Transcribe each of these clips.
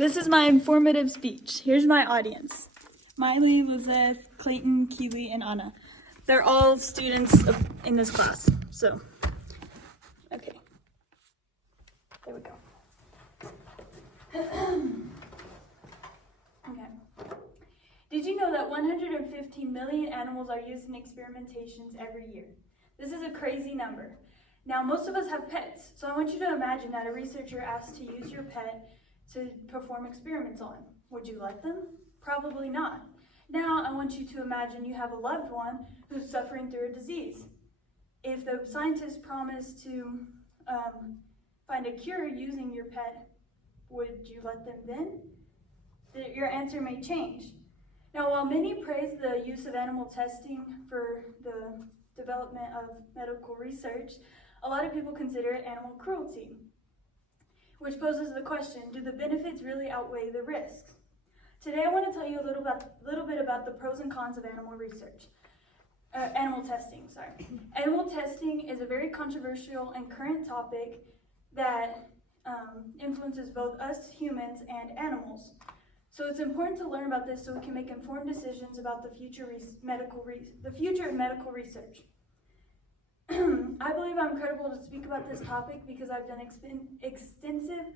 This is my informative speech. Here's my audience. Miley, Lizeth, Clayton, Keely, and Anna. They're all students in this class. So, okay. There we go. Okay. Did you know that 115 million animals are used in experimentations every year? This is a crazy number. Now, most of us have pets, so I want you to imagine that a researcher asked to use your pet to perform experiments on. Would you let them? Probably not. Now, I want you to imagine you have a loved one who's suffering through a disease. If the scientists promise to find a cure using your pet, would you let them then? Your answer may change. Now, while many praise the use of animal testing for the development of medical research, a lot of people consider it animal cruelty, which poses the question, do the benefits really outweigh the risks? Today I want to tell you a little bit about the pros and cons of animal testing. Animal testing is a very controversial and current topic that influences both us humans and animals. So it's important to learn about this so we can make informed decisions about the future of medical research. I believe I'm credible to speak about this topic because I've done extensive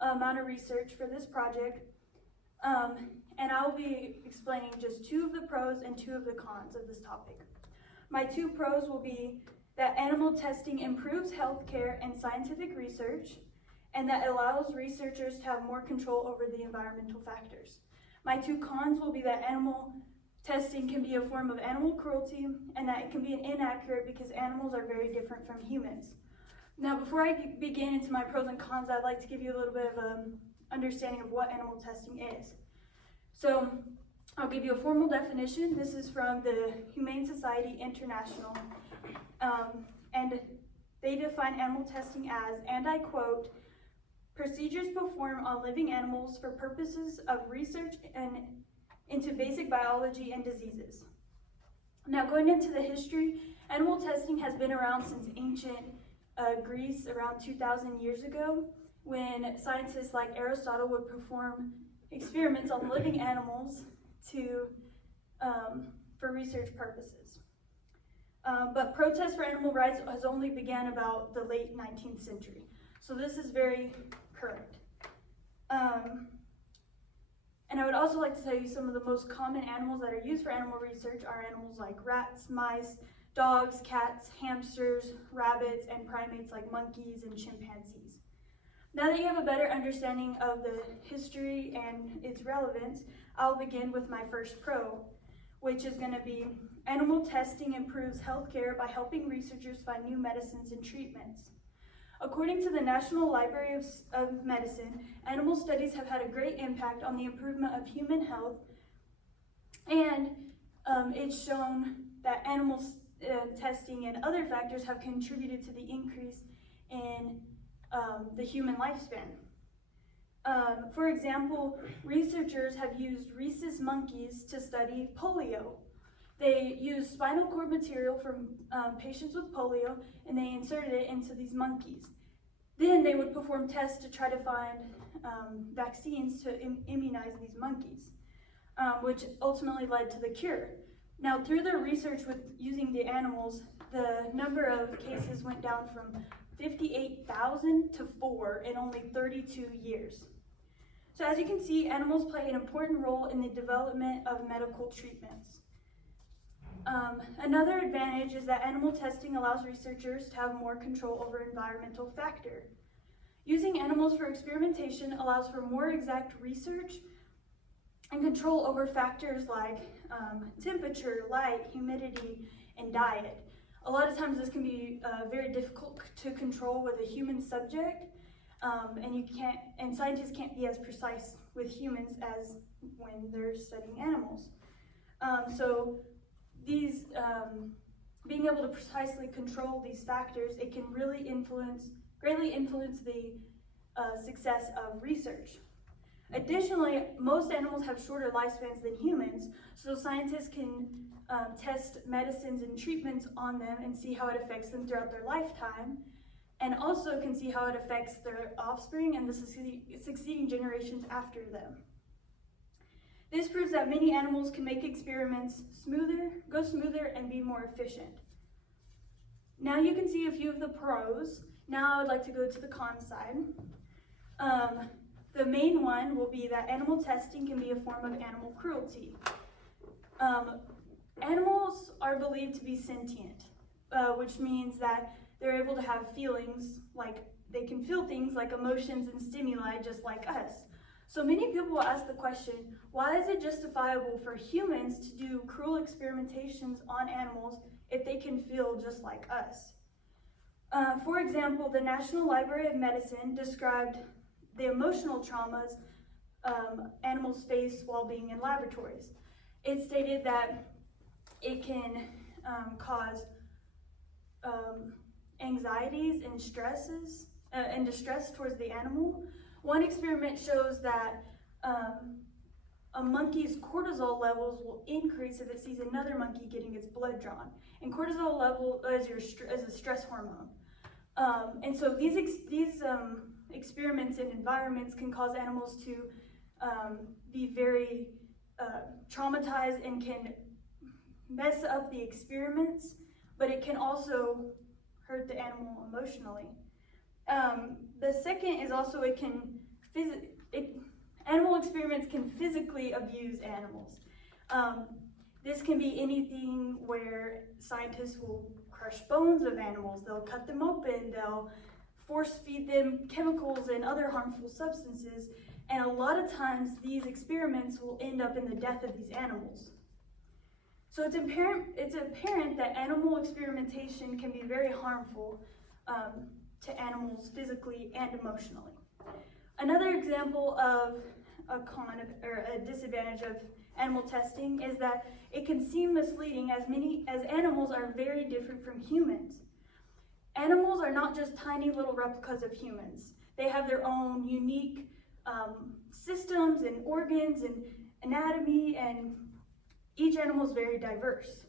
amount of research for this project, and I'll be explaining just 2 of the pros and 2 of the cons of this topic. My 2 pros will be that animal testing improves healthcare and scientific research, and that allows researchers to have more control over the environmental factors. My 2 cons will be that animal testing can be a form of animal cruelty, and that it can be inaccurate because animals are very different from humans. Now, before I begin into my pros and cons, I'd like to give you a little bit of an understanding of what animal testing is. So, I'll give you a formal definition. This is from the Humane Society International, and they define animal testing as, and I quote, procedures performed on living animals for purposes of research and into basic biology and diseases. Now, going into the history, animal testing has been around since ancient Greece, around 2,000 years ago, when scientists like Aristotle would perform experiments on living animals for research purposes. But protests for animal rights has only began about the late 19th century. So this is very current. And I would also like to tell you some of the most common animals that are used for animal research are animals like rats, mice, dogs, cats, hamsters, rabbits, and primates like monkeys and chimpanzees. Now that you have a better understanding of the history and its relevance, I'll begin with my first pro, which is going to be animal testing improves healthcare by helping researchers find new medicines and treatments. According to the National Library of Medicine, animal studies have had a great impact on the improvement of human health, and it's shown that animal testing and other factors have contributed to the increase in the human lifespan. For example, researchers have used rhesus monkeys to study polio. They used spinal cord material from patients with polio, and they inserted it into these monkeys. Then they would perform tests to try to find vaccines to immunize these monkeys, which ultimately led to the cure. Now, through their research with using the animals, the number of cases went down from 58,000 to 4 in only 32 years. So as you can see, animals play an important role in the development of medical treatments. Another advantage is that animal testing allows researchers to have more control over environmental factors. Using animals for experimentation allows for more exact research and control over factors like temperature, light, humidity, and diet. A lot of times this can be very difficult to control with a human subject, and scientists can't be as precise with humans as when they're studying animals. So these being able to precisely control these factors, it can really greatly influence the success of research. Additionally, most animals have shorter lifespans than humans, so scientists can test medicines and treatments on them and see how it affects them throughout their lifetime. and also can see how it affects their offspring and the succeeding generations after them. This proves that many animals can make experiments go smoother, and be more efficient. Now you can see a few of the pros. Now I'd like to go to the con side. The main one will be that animal testing can be a form of animal cruelty. Animals are believed to be sentient, which means that they're able to have feelings, like they can feel things like emotions and stimuli just like us. So many people will ask the question, why is it justifiable for humans to do cruel experimentations on animals if they can feel just like us? For example, the National Library of Medicine described the emotional traumas animals face while being in laboratories. It stated that it can cause anxieties and stresses and distress towards the animal. One experiment shows that a monkey's cortisol levels will increase if it sees another monkey getting its blood drawn. And cortisol level is a stress hormone. And so these experiments and environments can cause animals to be very traumatized and can mess up the experiments, but it can also hurt the animal emotionally. The second is also animal experiments can physically abuse animals. This can be anything where scientists will crush bones of animals, they'll cut them open, they'll force feed them chemicals and other harmful substances, and a lot of times these experiments will end up in the death of these animals. So it's apparent that animal experimentation can be very harmful to animals physically and emotionally. Another example of a con or a disadvantage of animal testing is that it can seem misleading as animals are very different from humans. Animals are not just tiny little replicas of humans. They have their own unique systems and organs and anatomy, and each animal is very diverse.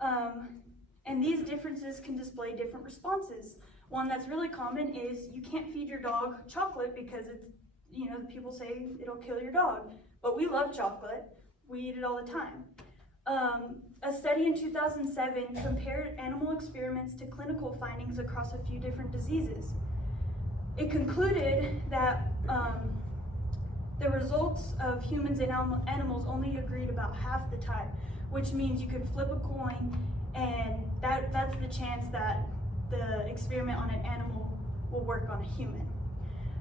And these differences can display different responses. One that's really common is you can't feed your dog chocolate because people say it'll kill your dog. But we love chocolate. We eat it all the time. A study in 2007 compared animal experiments to clinical findings across a few different diseases. It concluded that the results of humans and animals only agreed about half the time, which means you could flip a coin and that's the chance that the experiment on an animal will work on a human.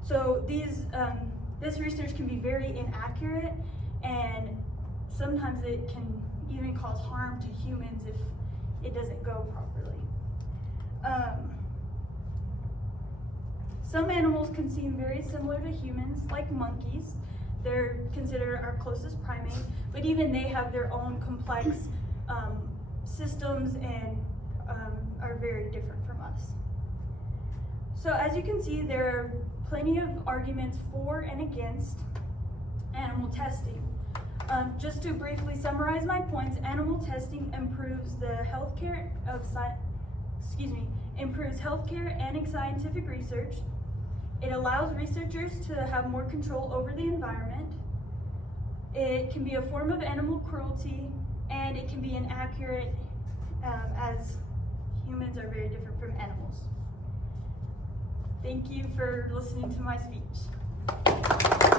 So this research can be very inaccurate, and sometimes it can even cause harm to humans if it doesn't go properly. Some animals can seem very similar to humans, like monkeys. They're considered our closest primate, but even they have their own complex systems and are very different from us. So as you can see, there are plenty of arguments for and against animal testing. Just to briefly summarize my points, animal testing improves improves healthcare and scientific research. It allows researchers to have more control over the environment. It can be a form of animal cruelty, and it can be inaccurate as humans are very different from animals. Thank you for listening to my speech.